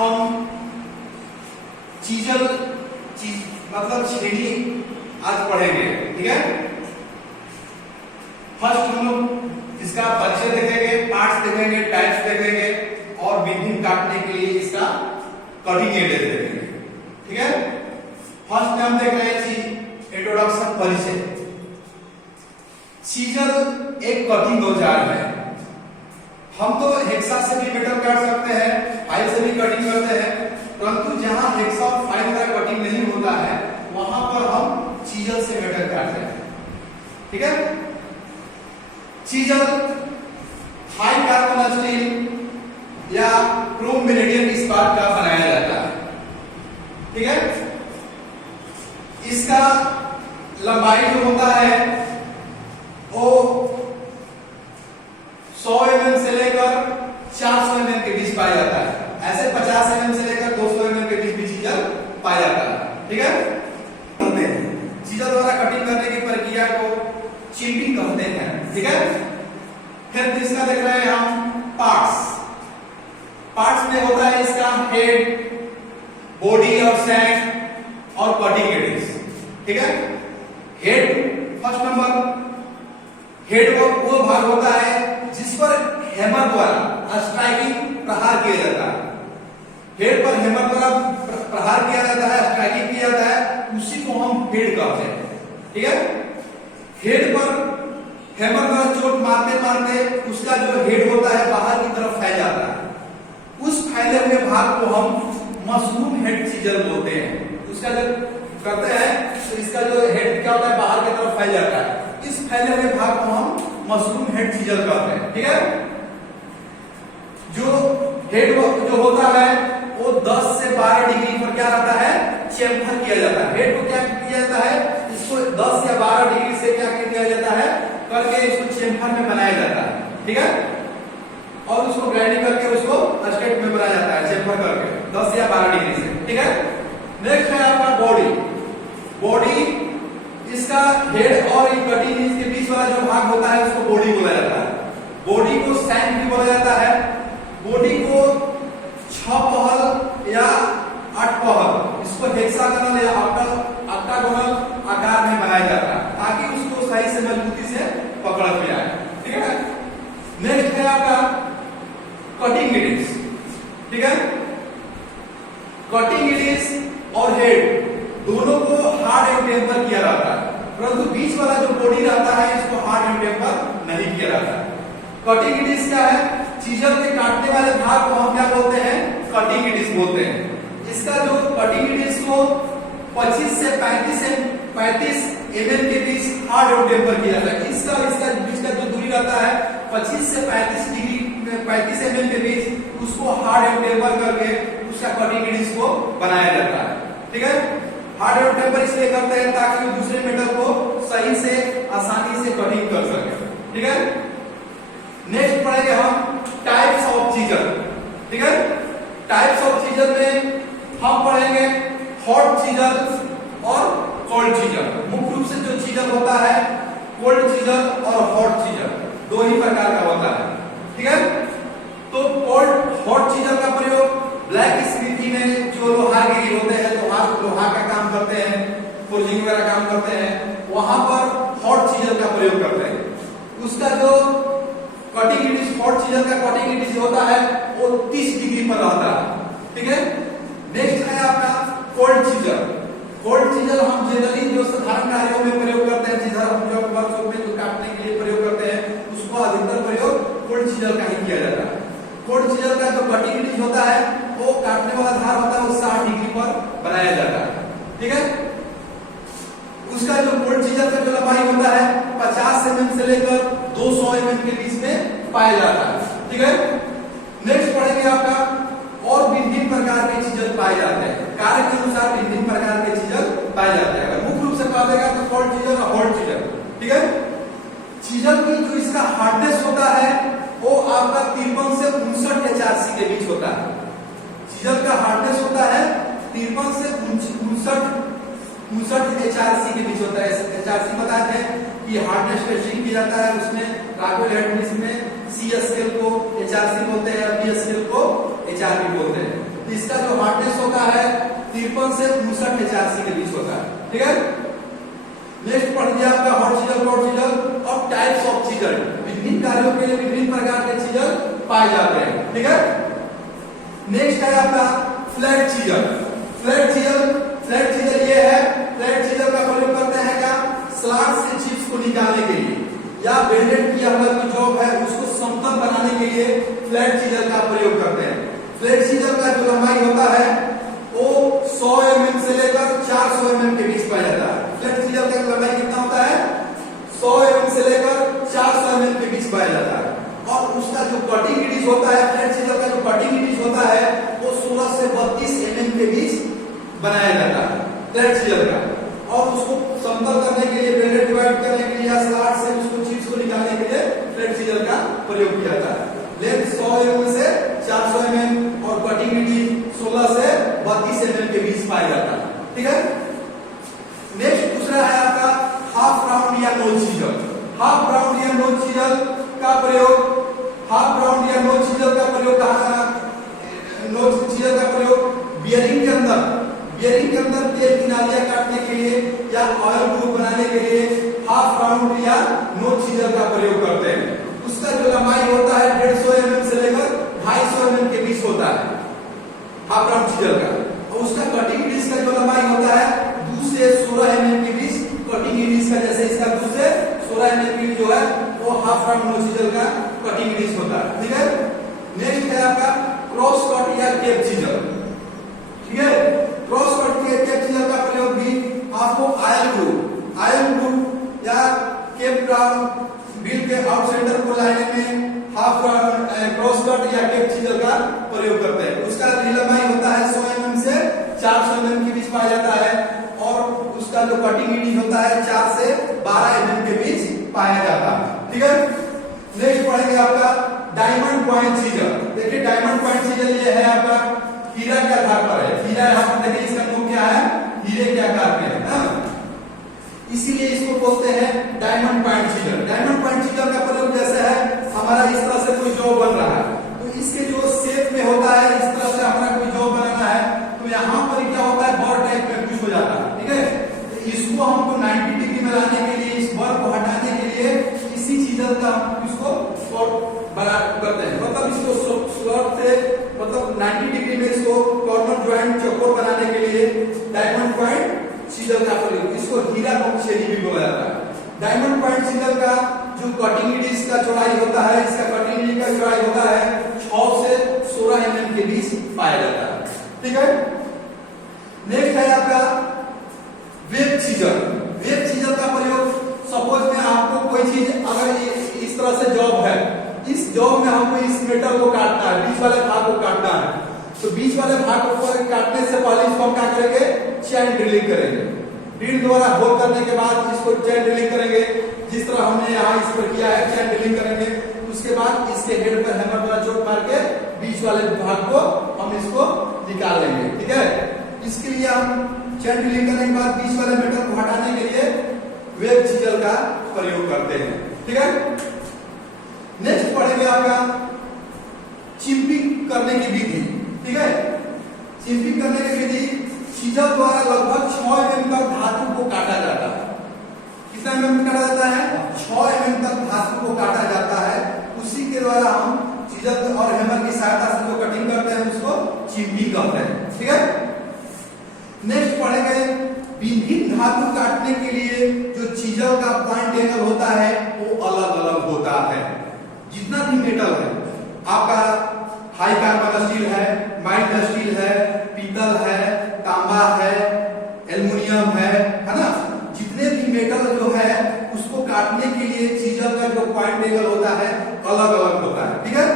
हम मतलब छेड़ी आज पढ़ेंगे। ठीक है, फर्स्ट हम लोग इसका परिचय देखेंगे, पार्ट्स देखेंगे, टाइप्स देखेंगे और विभिन्न काटने के लिए इसका कटिंग एजेस देखेंगे। ठीक है, फर्स्ट में हम देख रहे हैं इंट्रोडक्शन, परिचय। सीजर एक कटिंग औजार है। हम तो हेक्सा से भी मेटल काट सकते हैं, फाइल से भी कटिंग करते हैं, परंतु जहां हेक्सा और फाइल का कटिंग नहीं होता है वहां पर हम सीजर से मेटल काटते हैं। ठीक है, सीजर हाई कार्बन स्टील या क्रोम वेनेडियम इस्पात का बनाया जाता है। ठीक है, इसका लंबाई जो होता है वो 100 mm से लेकर 400 mm के बीच पाया जाता है। ऐसे 50 mm से लेकर 200 mm के बीच भी सीजर पाया जाता है। ठीक है, सीजर द्वारा कटिंग करने की प्रक्रिया को चिपिंग कहते हैं। ठीक है, फिर तीसरा देख रहे हैं हम पार्ट्स। पार्ट्स में होता है इसका हेड, बॉडी और सैक और कटिंग एजेस। ठीक है, हेड फर्स्ट नंबर, हेड वो भाग होता है जिस पर हैमर द्वारा स्ट्राइकिंग प्रहार किया जाता है। हेड पर हैमर द्वारा प्रहार किया जाता है, स्ट्राइकिंग किया जाता है, उसी को हम हेड कहते हैं। ठीक है, हेड पर हैमर द्वारा चोट मारते मारते उसका जो हेड होता है बाहर की तरफ फैल जाता है। उस फैले हुए भाग को हम मशरूम हेड सीजर बोलते हैं। उसका जब करते हैं तो इसका जो हेड क्या होता है बाहर की तरफ फैल जाता है। इस फैले हुए भाग को हम मशरूम हेड सीजर कहते हैं। ठीक है, जो हेड जो होता है वो 10 से 12 डिग्री पर क्या रहता है, चेम्फर किया जाता है। हेड को क्या किया जाता है, इसको 10 या 12 डिग्री से क्या किया जाता है करके इसको चेम्फर में बनाया जाता है। ठीक है, और उसको ग्राइंडिंग करके उसको स्टेट में बनाया जाता है चेम्फर करके 10 या 12 डिग्री से। ठीक है, नेक्स्ट है आपका बॉडी। बॉडी इसका हेड और कटिंग के बीच वाला जो भाग होता है उसको बॉडी बोला जाता है। बॉडी को सैंक भी बोला जाता है। बॉडी को 6 पहल या 8 पहल, इसको हेक्सागोनल या ऑक्टागोनल आकार में बनाया जाता है ताकि उसको सही से मजबूती से पकड़ में जाए। ठीक है, नेक्स्ट है आपका कटिंग एजेस। ठीक है, कटिंग एजेस और हेड दोनों को हार्ड एंड टेम्पर किया जाता है, परंतु बीच वाला जो बॉडी रहता है इसको हार्ड एंड टेम्पर नहीं किया जाता है। कटिंग एजेस क्या है, सीजर के काटने वाले भाग को हम क्या बोलते हैं, कटिंग एजेस बोलते हैं। इसका जो कटिंग एजेस को 25 से 35 mm के बीच हार्ड एंड टेम्पर किया जाता है। इसका बीच का जो दूरी रहता है 25 से 35 डिग्री 35 mm के बीच, उसको हार्ड एंड टेम्पर करके उसका कटिंग एजेस को बनाया जाता है। ठीक है, हार्ड एंड टेम्पर इसलिए करते हैं ताकि वो दूसरे मेटल को सही से आसानी से कटिंग कर सके। ठीक है, नेक्स्ट पढ़ेंगे हम टाइप्स ऑफ सीजर। ठीक है, टाइप्स ऑफ सीजर में हम पढ़ेंगे हॉट सीजर और कोल्ड सीजर। मुख्य रूप से जो सीजर होता है कोल्ड सीजर और हॉट सीजर दो ही प्रकार का होता है। ठीक है, तो हॉट सीजर का प्रयोग ब्लैक स्मिथी में जो लोहागिरी होते हैं, लोहा का काम करते हैं, फोर्जिंग वगैरह काम करते हैं, वहां पर हॉट सीजर का प्रयोग करते हैं। उसका जो कटिंग एजेस, हॉट सीजर का कटिंग एजेस होता है वो 30 डिग्री पर रहता है। ठीक है, नेक्स्ट है आपका कोल्ड सीजर। कोल्ड सीजर हम जनरली जो साधारण कार्यों में प्रयोग करते हैं, जिधर हम जो वर्कशॉप में जो काटने के लिए प्रयोग करते हैं, उसको अधिकतर प्रयोग कोल्ड सीजर का ही किया जाता है। कोल्ड सीजर का जो कटिंग एजेस होता है वो काटने वाला धार होता है वो 60 डिग्री पर बनाया जाता है। ठीक है, उसका जो कोल्ड सीजर का जो लंबाई होता है 50 mm से लेकर 200 mm के बीच में पाया जाता है। ठीक है, नेक्स्ट पढ़ेंगे आपका और विभिन्न प्रकार के सीजर पाए जाते हैं, कार्य के अनुसार विभिन्न प्रकार के सीजर पाए जाते हैं। अगर मुख्य रूप से कहा जाएगा तो कोल्ड सीजर और हॉट सीजर। ठीक है, सीजर की जो इसका हार्डनेस होता है वो आपका 53 से 59 HRC के बीच होता है। सीजर का हार्डनेस होता है 53 से 59 HRC के बीच होता है। HRC बताते हैं कि हार्डनेस टेस्टिंग किया जाता है, उसमें राघव लैबोरेटरीज में C स्केल को HRC बोलते हैं, B स्केल को HRP बोलते हैं। इसका जो हार्डनेस होता है 53 से 59 HRC के बीच होता है। ठीक है, नेक्स्ट पढ़ लिया आपका हॉट चीजल, कोल्ड चीजल और टाइप्स ऑफ चीजल। विभिन्न कार्यों के लिए विभिन्न प्रकार के चीजल पाए जाते हैं। ठीक है, नेक्स्ट है आपका फ्लैट चीजल। फ्लैट चीजल ये है, फ्लैट चीजल का प्रयोग करते हैं क्या, स्लॉट से चिप्स को निकालने के लिए या वेल्डेड किया हुआ जो जॉब है उसको समतल बनाने के लिए फ्लैट चीजल का प्रयोग करते हैं। फ्लैट चीजल का जो लंबाई होता है वो 100 mm से लेकर 400 mm के बीच पाया जाता है। फ्लैट चीजल का लंबाई कितना होता है, 100 mm से लेकर 400 mm के बीच पाया जाता है। और उसका जो कटिंग एडिज होता है, फ्लैट चीजल का जो कटिंग एडिज होता है वो 16 से 32 mm के बीच बनाया जाता है फ्लैट चीजल का। और उसको समतल करने के लिए, वेल्डेड डिवाइड करने के लिए या स्लॉट से उसको चिप्स को निकालने के लिए फ्लैट चीजल का प्रयोग किया जाता है। लेंथ 100 mm से 400 mm और कटिंग एडिज 16 से 32 mm के बीच पाया जाता है। ठीक है, नेक्स्ट दूसरा है आपका हाफ राउंड या नोच चीजल। हाफ राउंड या नोच चीजल का प्रयोग, हाफ राउंड या नोच चीजल का प्रयोग कहां, नोच चीजल का प्रयोग बियरिंग के अंदर तेल की नालियां काटने के लिए या ऑयल ट्यूब बनाने के लिए हाफ राउंड या नोच चीजल का प्रयोग करते हैं। उसका जो लंबाई होता है 150 mm से लेकर 250 mm के बीच होता है हाफ राउंड चीजल का। और उसका कटिंग एडिज का जो लंबाई होता है 2 से 16 mm के बीच कटिंग एडिज का, जैसे इसका 2 से 16 mm के बीच जो है वो हाफ राउंड नोच चीजल का कटिंग एडिज होता है। ठीक है, नेक्स्ट है आपका क्रॉस कट या केप चीजल। ठीक है, क्रॉस कट के केप चीजल का प्रयोग भी आपको आयरन ग्रुप या केप बिल के आउट सेंटर को लाने में हाफ क्रॉस कट या केप चीजल का प्रयोग करते हैं। उसका लंबाई होता है 100 mm से 400 mm के बीच पाया जाता है और उसका जो कटिंग एडिज होता है 4 से 12 mm के बीच पाया जाता है। ठीक है, नेक्स्ट पढ़ेंगे आपका डायमंड पॉइंट चीजल। देखिए डायमंड पॉइंट चीजल ये है आपका हीरा के आधार पर है। हीरा यहाँ पर देखिए, इसका मुंह क्या है, हीरे के आकार में है ना, इसीलिए इसको बोलते हैं diamond point chisel. Diamond point chisel का प्रयोग जैसे है हमारा इस तरह से कोई जॉब बन रहा है तो इसके जो शेप में होता है इस तरह से हमारा कोई जॉब बनाना है तो यहाँ पर क्या होता है, बर टाइप में कुछ हो जाता है। ठीक है, तो इसको हमको 90 डिग्री में लाने के लिए, इस बर को हटाने के लिए इसी चीजल का हम इसको बना करते हैं। मतलब इसको स्लॉट से मतलब 90 डिग्री में इसको कॉर्नर ज्वाइंट चौकोर बनाने के लिए डायमंड पॉइंट चीजल का प्रयोग, इसको हीरा नोकशेरी भी बोला जाता है। डायमंड पॉइंट चीजल का जो कटिंग एडिज का चौड़ाई होता है, इसका कटिंग एडिज का चौड़ाई होता है 6 से 16 mm के बीच पाया जाता है। ठीक है, नेक्स्ट है आपका वेब चीजल। वेब चीजल का प्रयोग, सपोज में आपको कोई चीज अगर इस तरह से जॉब है, इस जॉब में हमको इस मेटल को काटना है, बीच वाले भाग को काटना है, तो बीच वाले भाग को काटने से पहले इसको हम क्या करेंगे, चैन ड्रिलिंग करेंगे। ड्रिल द्वारा होल करने के बाद इसको चैन ड्रिलिंग करेंगे, जिस तरह हमने यहाँ इस पर किया है चैन ड्रिलिंग करेंगे। उसके बाद इसके हेड पर हैमर द्वारा चोट मार के बीच वाले भाग को हम इसको निकाल लेंगे। ठीक है, इसके लिए हम चैन ड्रिलिंग करने के बाद बीच वाले मेटल को हटाने के लिए वेब चीजल का प्रयोग करते हैं। ठीक है, नेक्स्ट पढ़ेंगे आपका चिंपिंग करने की विधि। ठीक है, चिंपिंग करने की विधि, चीजल द्वारा लगभग 6 mm तक धातु को काटा जाता है। कितना mm काटा जाता है, 6 mm तक धातु को काटा जाता है। उसी के द्वारा हम चीजल और हैमर की सहायता से जो कटिंग करते हैं उसको चिंपिंग कहते हैं। ठीक है, नेक्स्ट पढ़ेंगे विभिन्न धातु काटने के लिए जो चीजल का पॉइंट एंगल होता है वो अलग अलग होता है। जितना भी मेटल है आपका, हाई कार्बन स्टील है, माइल्ड स्टील है, पीतल है, तांबा है, एल्युमिनियम है ना, जितने भी मेटल जो है उसको काटने के लिए चीजल का जो पॉइंट एंगल होता है अलग अलग होता है। ठीक है,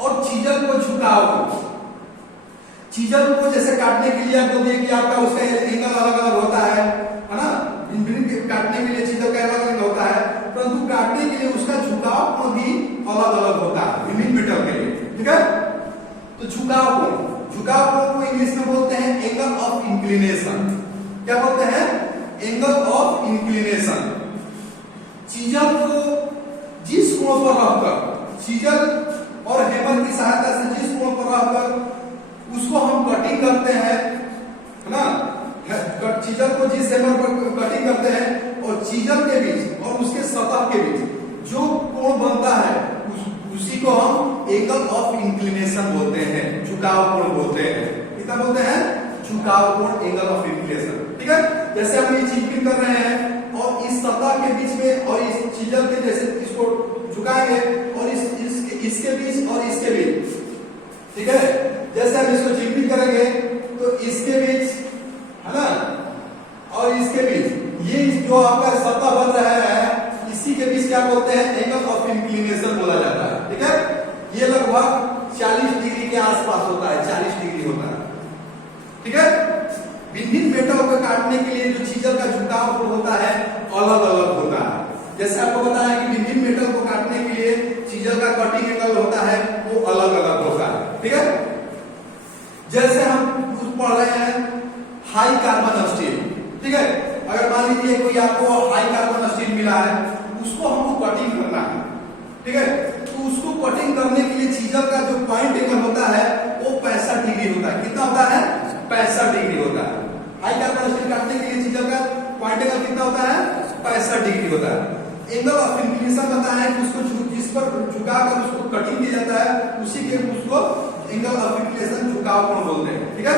और चीजल को झुकाव, चीजल को जैसे काटने के लिए आपको देखिए आपका उसका एंगल अलग अलग होता है ना, काटने के लिए चीजल का अलग अलग होता है, परंतु काटने के लिए उसका झुकाव को भी अलग अलग होता है विभिन्न मेटल के लिए। ठीक है, तो झुकाव को इंग्लिश में बोलते हैं एंगल ऑफ इंक्लिनेशन। क्या बोलते हैं, एंगल ऑफ इंक्लिनेशन। चीजल को जिस कोण पर रखकर, चीजल और हैमर की सहायता से जिस कोण पर रखकर उसको हम कटिंग करते हैं, है ना, चीजल को जिस हैमर पर कटिंग करते हैं और चीजल के बीच और उसके सतह के बीच जो कोण बनता है उसी को हम एंगल ऑफ इंक्लिनेशन बोलते हैं, झुकाव कोण बोलते हैं। कितना बोलते हैं? झुकाव कोण, एंगल ऑफ इंक्लिनेशन। ठीक है, जैसे हम ये चिपकिंग कर रहे हैं और इस सतह के बीच में और इस चीजल के जैसे इसको झुकाएंगे और इसके बीच और इसके बीच, ठीक है, जैसे हम इसको चिपकिंग करेंगे तो इसके बीच, है ना, और इसके बीच ये जो आपका सतह बन रहा है इसी के बीच क्या बोलते हैं? एंगल ऑफ इंक्लिनेशन बोला जाता है। ठीक है, ये लगभग 40 डिग्री के आसपास होता है, 40 डिग्री होता है। ठीक है, भिन्न मेटल को काटने के लिए जो चीजल का झुकाव होता है अलग अलग होता है। जैसे आपको बताया कि भिन्न मेटल को काटने के लिए चीजल का कटिंग एंगल होता है वो अलग अलग होता है। ठीक है, जैसे हम पढ़ रहे हैं हाई कार्बन स्टील। ठीक है, अगर मान लीजिए कोई आपको हाई कार्बन स्टील मिला है, उसको हमको कटिंग करना है। ठीक है, तो उसको कटिंग करने के लिए चीजल का जो पॉइंट एंगल होता है वो 65 डिग्री होता है। कितना होता है? 65 डिग्री होता है। हाई कार्बन स्टील काटने के लिए चीजल का पॉइंट एंगल कितना होता है? 65 डिग्री होता है। एंगल ऑफ इंक्लिनेशन बताया है कि उसको जिस पर झुकाकर उसको कटिंग किया जाता है उसी के उसको एंगल ऑफ इंक्लिनेशन झुकाव कोण बोलते हैं। ठीक है,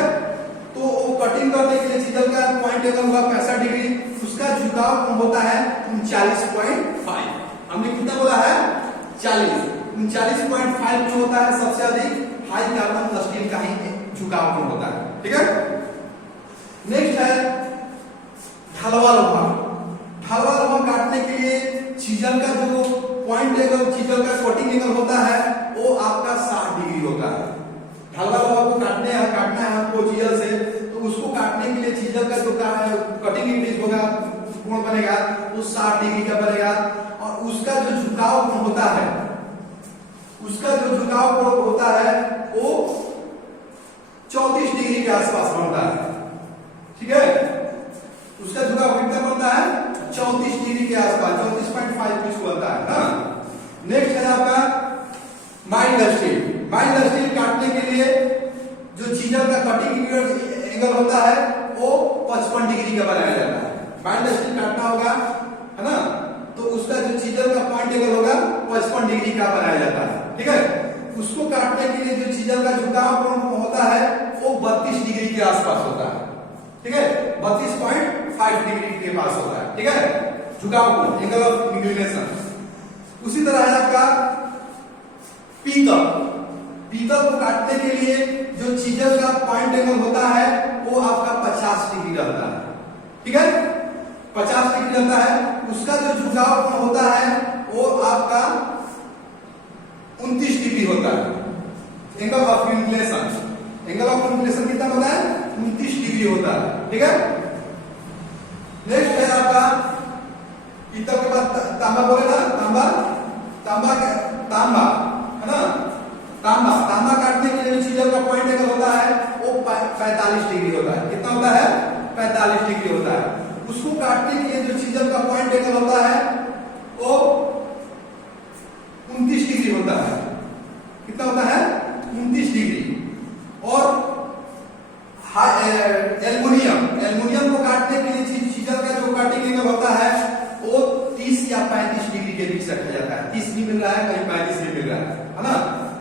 तो वो कटिंग करने के लिए चीजल का पॉइंट एंगल होगा 65 डिग्री, उसका झुकाव कोण होता है 39.5। हमने कितना बोला है? 40। 39.5 जो होता है सबसे अधिक हाई कार्बन स्टील का ही झुकाव कोण होता है। ठीक है, नेक्स्ट है ढलवा लोहा। ढलवा लोहा काटने के लिए चीजल का जो पॉइंट एंगल, चीजल का कटिंग एंगल होता है वो आपका 60 डिग्री होता है। ढलवा लोहा को काटना है हमको चीजल से, तो उसको काटने के लिए चीजल का जो कटिंग एंगल होगा, कोण बनेगा वो 60 डिग्री का बनेगा। और उसका जो झुकाव कोण होता है, उसका जो झुकाव कोण होता है वो 34 डिग्री के आसपास बनता है। ठीक है, उसका झुकाव कितना बनता है? 34 डिग्री के आसपास, 34.5 कुछ बनता है ना। नेक्स्ट है आपका माइल्ड स्टील। माइल्ड स्टील काटने के लिए जो चीजल का कटिंग एंगल होता है वो 55 डिग्री का बनाया जाता है। माइल्ड स्टील काटना होगा, है ना, तो उसका जो चीजल का पॉइंट एंगल होगा 55 डिग्री का बनाया जाता है। ठीक है, उसको काटने के लिए जो चीजल का झुकाव कोण होता है वो 32 डिग्री के आसपास होता है। ठीक है, 32.5 डिग्री के पास होता है। ठीक है, झुकाव कोण, एंगल ऑफ इंक्लिनेशन। उसी तरह है आपका पीतल। पीतल को काटने के लिए जो चीजल का पॉइंट एंगल होता है वो आपका 50 डिग्री रहता है। ठीक है, 50 डिग्री रहता है। उसका जो झुकाव कोण होता है वो आपका 29 डिग्री होता है। Angle of inclination, angle of inclination कितना होता है? 29 डिग्री होता है। ठीक है, नेक्स्ट है आपका पीतल के बाद तांबा बोले ना, तांबा है ना, तांबा काटने के लिए चीजल का पॉइंट एंगल होता है वो 45 डिग्री होता है। कितना होता है? 45 डिग्री होता है। उसको काटने के लिए जो चीजल का पॉइंट एंगल होता है वो 29 डिग्री होता है। कितना होता है? 29 डिग्री। और एल्युमिनियम को काटने के लिए चीजल का जो कटिंग एंगल होता है वो 30 या 35 डिग्री के बीच रखा जाता है। 30 भी मिल रहा है, कहीं 35 भी मिल रहा है ना।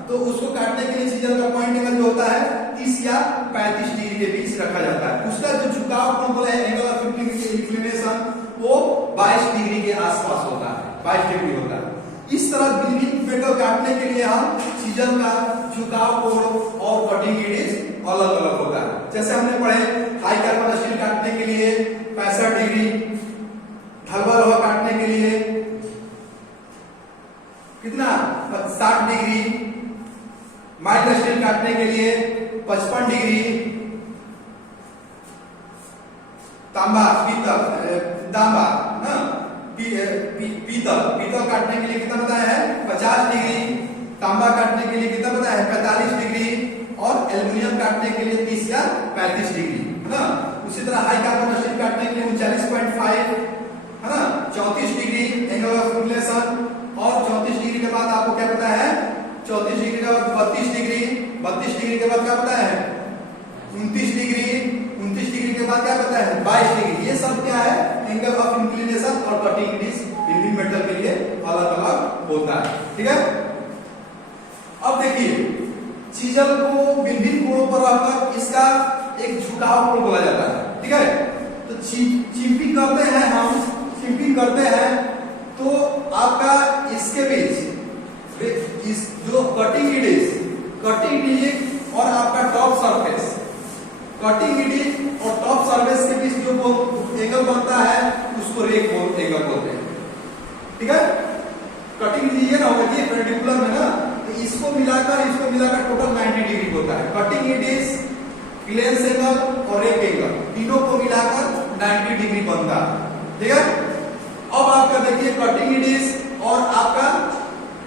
तो उसको काटने के लिए चीजल का पॉइंट एंगल जो होता है 30 या 35 डिग्री के बीच रखा जाता है। उसका जो झुकाव कोण बोले एंगल ऑफ इंक्लिनेशन वो 22 डिग्री के आसपास होता है, 22 डिग्री होता है। इस तरह भिन्न मेटल काटने के लिए हम चीजल का झुकाव कोण और कटिंग एज अलग अलग होता है। जैसे हमने पढ़े हाई कार्बन स्टील काटने के लिए 65 डिग्री, ढलवा लोहा काटने के लिए कितना? 60 डिग्री, माइल्ड स्टील काटने के लिए 55 डिग्री, तांबा ना, पीतल काटने के लिए कितना बताया है? 50 डिग्री, तांबा काटने के लिए कितना बताया है? 45 डिग्री, और एल्युमिनियम काटने के लिए 30 या 35 डिग्री, है ना। उसी तरह हाई कार्बन स्टील काटने के लिए 39.5, है ना, 34 डिग्री एंगल ऑफ इंक्लिनेशन। और 34 डिग्री के बाद आपको क्या पता है? 34 डिग्री के बाद 32 डिग्री, 32 डिग्री के बाद क्या पता है? अलग अलग होता है। ठीक है, अब देखिए चीजल को विभिन्न कोणों पर रखकर इसका एक झुकाव कोण बोला जाता है। ठीक है, तो चिंपिंग करते हैं हम, चिंपिंग करते हैं तो आपका इसके बीच इस जो कटिंग एडिज और आपका टॉप सरफेस, कटिंग एडिज और टॉप सरफेस के बीच जो एंगल बनता है उसको रेक एंगल बोलते हैं। ठीक है, कटिंग एडिज ये ना होगा कि परपेंडिकुलर में ना, तो इसको मिलाकर टोटल 90 डिग्री होता है। कटिंग एडिज, क्लेंस एंगल और रेक एंगल तीनों को मिलाकर 90 डिग्री बनता है। ठीक है, अब आपका देखिए कटिंग एडिज और आपका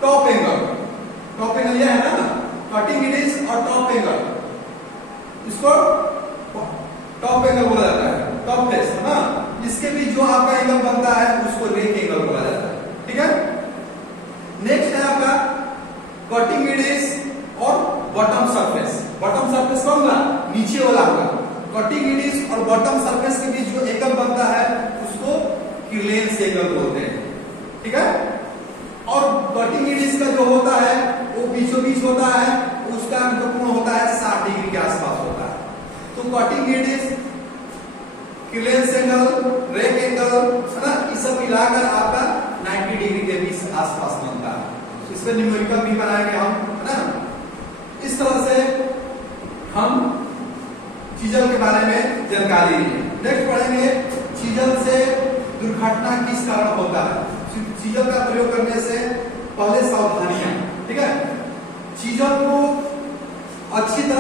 टॉप एंगल ये है ना, कटिंग एडिज और टॉप एंगल, इसको टॉप एंगल बोला जाता है, टॉप फेस है ना, इसके बीच जो आपका एंगल बनता है उसको रेक एंगल बोला जाता है। ठीक है, नेक्स्ट है आपका कटिंग एडिज और बॉटम सरफेस। बॉटम सरफेस कौन सा, नीचे वाला होगा। कटिंग एडिज और बॉटम सरफेस के बीच जो एंगल बनता है उसको क्लेंस एंगल बोलते हैं। ठीक है, और कटिंग एडिज का जो होता है वो बीचों बीच होता है, उसका जो कोण होता है 60 डिग्री के आसपास होता है। तो cutting edges, clearance angle, rake angle है ना, ये सब मिलाकर आपका 90 डिग्री के बीच आसपास बनता है। तो इसमें न्यूमेरिकल भी बनाएंगे हम, है ना। इस तरह से हम चीजल के बारे में जानकारी ली। नेक्स्ट पढ़ेंगे चीजल से दुर्घटना किस कारण होता है। चीजल का प्रयोग करने से पहले सावधानियां। ठीक है, चीजल को अच्छी तरह